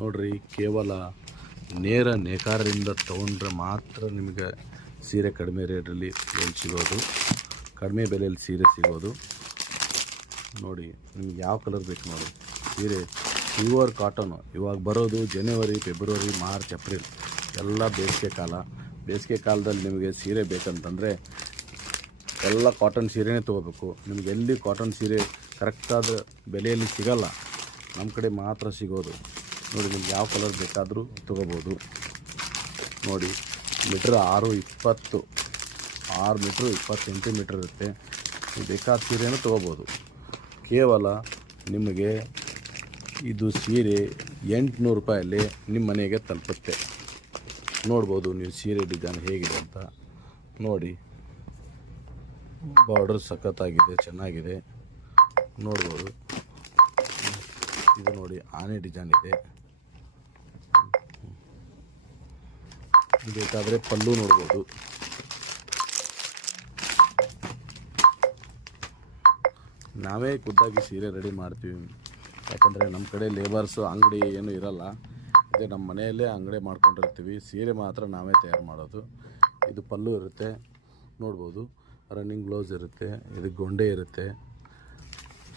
ನೋಡ್ರಿ, ಕೇವಲ ನೇರ ನೇಕಾರರಿಂದ ತೊಗೊಂಡ್ರೆ ಮಾತ್ರ ನಿಮಗೆ ಸೀರೆ ಕಡಿಮೆ ರೇಟಲ್ಲಿ ಸಿಗೋದು, ಕಡಿಮೆ ಬೆಲೆಯಲ್ಲಿ ಸೀರೆ ಸಿಗೋದು. ನೋಡಿ, ನಿಮ್ಗೆ ಯಾವ ಕಲರ್ ಬೇಕು ನೋಡಿ. ಸೀರೆ ಪ್ಯೂರ್ ಕಾಟನು. ಇವಾಗ ಬರೋದು ಜನವರಿ, ಫೆಬ್ರವರಿ, ಮಾರ್ಚ್, ಏಪ್ರಿಲ್ ಎಲ್ಲ ಬೇಸಿಗೆ ಕಾಲ. ಬೇಸಿಗೆ ಕಾಲದಲ್ಲಿ ನಿಮಗೆ ಸೀರೆ ಬೇಕಂತಂದರೆ ಎಲ್ಲ ಕಾಟನ್ ಸೀರೆನೇ ತೊಗೋಬೇಕು. ನಿಮಗೆ ಎಲ್ಲಿ ಕಾಟನ್ ಸೀರೆ ಕರೆಕ್ಟಾದ ಬೆಲೆಯಲ್ಲಿ ಸಿಗಲ್ಲ, ನಮ್ಮ ಕಡೆ ಮಾತ್ರ ಸಿಗೋದು. ನೋಡಿ, ನಿಮ್ಗೆ ಯಾವ ಕಲರ್ ಬೇಕಾದರೂ ತೊಗೋಬೋದು. ನೋಡಿ, ಮೀಟ್ರ್ 6 ಮೀಟ್ರ್ 20 ಸೆಂಟಿಮೀಟ್ರ್ ಇರುತ್ತೆ. ಬೇಕಾದ ಸೀರೆನೂ ತೊಗೋಬೋದು. ಕೇವಲ ನಿಮಗೆ ಇದು ಸೀರೆ 800 ರೂಪಾಯಲ್ಲಿ ನಿಮ್ಮ ಮನೆಗೆ ತಲುಪುತ್ತೆ. ನೋಡ್ಬೋದು ನೀವು ಸೀರೆ ಡಿಸೈನ್ ಹೇಗಿದೆ ಅಂತ. ನೋಡಿ, ಬಾರ್ಡರ್ ಸಖತ್ತಾಗಿದೆ, ಚೆನ್ನಾಗಿದೆ. ನೋಡ್ಬೋದು, ಇದು ನೋಡಿ ಆನೆ ಡಿಸೈನ್ ಇದೆ. ಬೇಕಾದರೆ ಪಲ್ಲು ನೋಡ್ಬೋದು. ನಾವೇ ಖುದ್ದಾಗಿ ಸೀರೆ ರೆಡಿ ಮಾಡ್ತೀವಿ. ಯಾಕಂದರೆ ನಮ್ಮ ಕಡೆ ಲೇಬರ್ಸು ಅಂಗಡಿ ಏನೂ ಇರಲ್ಲ. ಅದೇ ನಮ್ಮ ಮನೆಯಲ್ಲೇ ಅಂಗಡಿ ಮಾಡ್ಕೊಂಡಿರ್ತೀವಿ. ಸೀರೆ ಮಾತ್ರ ನಾವೇ ತಯಾರು ಮಾಡೋದು. ಇದು ಪಲ್ಲು ಇರುತ್ತೆ, ನೋಡ್ಬೋದು. ರನ್ನಿಂಗ್ ಬ್ಲೌಸ್ ಇರುತ್ತೆ, ಇದು ಗೊಂಡೆ ಇರುತ್ತೆ.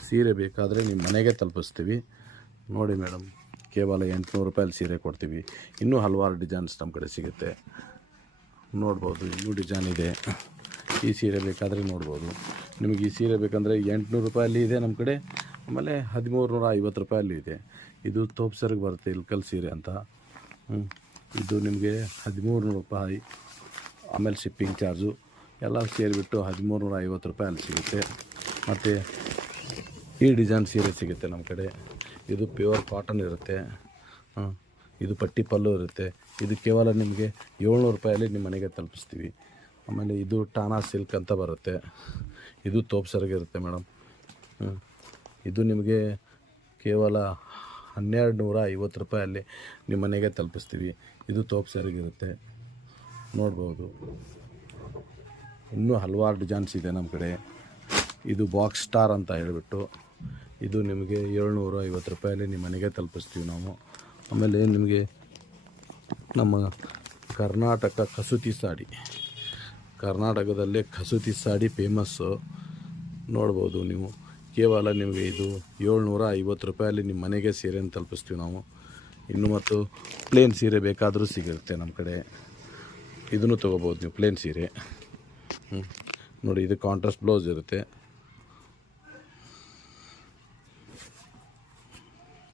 ಸೀರೆ ಬೇಕಾದರೆ ನಿಮ್ಮ ಮನೆಗೆ ತಲುಪಿಸ್ತೀವಿ. ನೋಡಿ ಮೇಡಮ್, ಕೇವಲ 800 ರೂಪಾಯಲ್ಲಿ ಸೀರೆ ಕೊಡ್ತೀವಿ. ಇನ್ನೂ ಹಲವಾರು ಡಿಸೈನ್ಸ್ ನಮ್ಮ ಕಡೆ ಸಿಗುತ್ತೆ. ನೋಡ್ಬೋದು, ಇನ್ನೂ ಡಿಸೈನ್ ಇದೆ. ಈ ಸೀರೆ ಬೇಕಾದರೆ ನೋಡ್ಬೋದು. ನಿಮಗೆ ಈ ಸೀರೆ ಬೇಕಂದರೆ 800 ರೂಪಾಯಲ್ಲಿ ಇದೆ ನಮ್ಮ ಕಡೆ. ಆಮೇಲೆ 1350 ರೂಪಾಯಲ್ಲಿ ಇದೆ. ಇದು ತೋಪ್ಸರ್ಗೆ ಬರುತ್ತೆ, ಇಲ್ಕಲ್ ಸೀರೆ ಅಂತ. ಇದು ನಿಮಗೆ 1300 ರೂಪಾಯಿ. ಆಮೇಲೆ ಶಿಪ್ಪಿಂಗ್ ಚಾರ್ಜು ಎಲ್ಲ ಸೇರಿಬಿಟ್ಟು 1350 ರೂಪಾಯಲ್ಲಿ ಸಿಗುತ್ತೆ. ಮತ್ತು ಈ ಡಿಸೈನ್ ಸೀರೆ ಸಿಗುತ್ತೆ ನಮ್ಮ ಕಡೆ. ಇದು ಪ್ಯೂರ್ ಕಾಟನ್ ಇರುತ್ತೆ. ಇದು ಪಟ್ಟಿ ಪಲ್ಲು ಇರುತ್ತೆ. ಇದು ಕೇವಲ ನಿಮಗೆ 700 ರೂಪಾಯಲ್ಲಿ ನಿಮ್ಮ ಮನೆಗೆ ತಲುಪಿಸ್ತೀವಿ. ಆಮೇಲೆ ಇದು ಟಾನಾ ಸಿಲ್ಕ್ ಅಂತ ಬರುತ್ತೆ. ಇದು ತೋಪ್ಸರ್ಗೆ ಇರುತ್ತೆ ಮೇಡಮ್. ಇದು ನಿಮಗೆ ಕೇವಲ 1250 ರೂಪಾಯಲ್ಲಿ ನಿಮ್ಮ ಮನೆಗೆ ತಲುಪಿಸ್ತೀವಿ. ಇದು ತೋಪ್ಸರ್ಗಿರುತ್ತೆ, ನೋಡ್ಬೋದು. ಇನ್ನೂ ಹಲವಾರು ಡಿಸೈನ್ಸ್ ಇದೆ ನಮ್ಮ ಕಡೆ. ಇದು ಬಾಕ್ಸ್ ಸ್ಟಾರ್ ಅಂತ ಹೇಳಿಬಿಟ್ಟು, ಇದು ನಿಮಗೆ 750 ರೂಪಾಯಲ್ಲಿ ನಿಮ್ಮ ಮನೆಗೆ ತಲುಪಿಸ್ತೀವಿ ನಾವು. ಆಮೇಲೆ ನಿಮಗೆ ನಮ್ಮ ಕರ್ನಾಟಕ ಕಸೂತಿ ಸಾಡಿ, ಕರ್ನಾಟಕದಲ್ಲೇ ಕಸೂತಿ ಸಾಡಿ ಫೇಮಸ್ಸು. ನೋಡ್ಬೋದು ನೀವು. ಕೇವಲ ನಿಮಗೆ ಇದು 750 ರೂಪಾಯಲ್ಲಿ ನಿಮ್ಮ ಮನೆಗೆ ಸೀರೆಯನ್ನು ತಲುಪಿಸ್ತೀವಿ ನಾವು. ಇನ್ನು ಮತ್ತು ಪ್ಲೇನ್ ಸೀರೆ ಬೇಕಾದರೂ ಸಿಗುತ್ತೆ ನಮ್ಮ ಕಡೆ. ಇದನ್ನು ತೊಗೋಬೋದು ನೀವು, ಪ್ಲೇನ್ ಸೀರೆ. ನೋಡಿ, ಇದು ಕಾಂಟ್ರಾಸ್ಟ್ ಬ್ಲೌಸ್ ಇರುತ್ತೆ.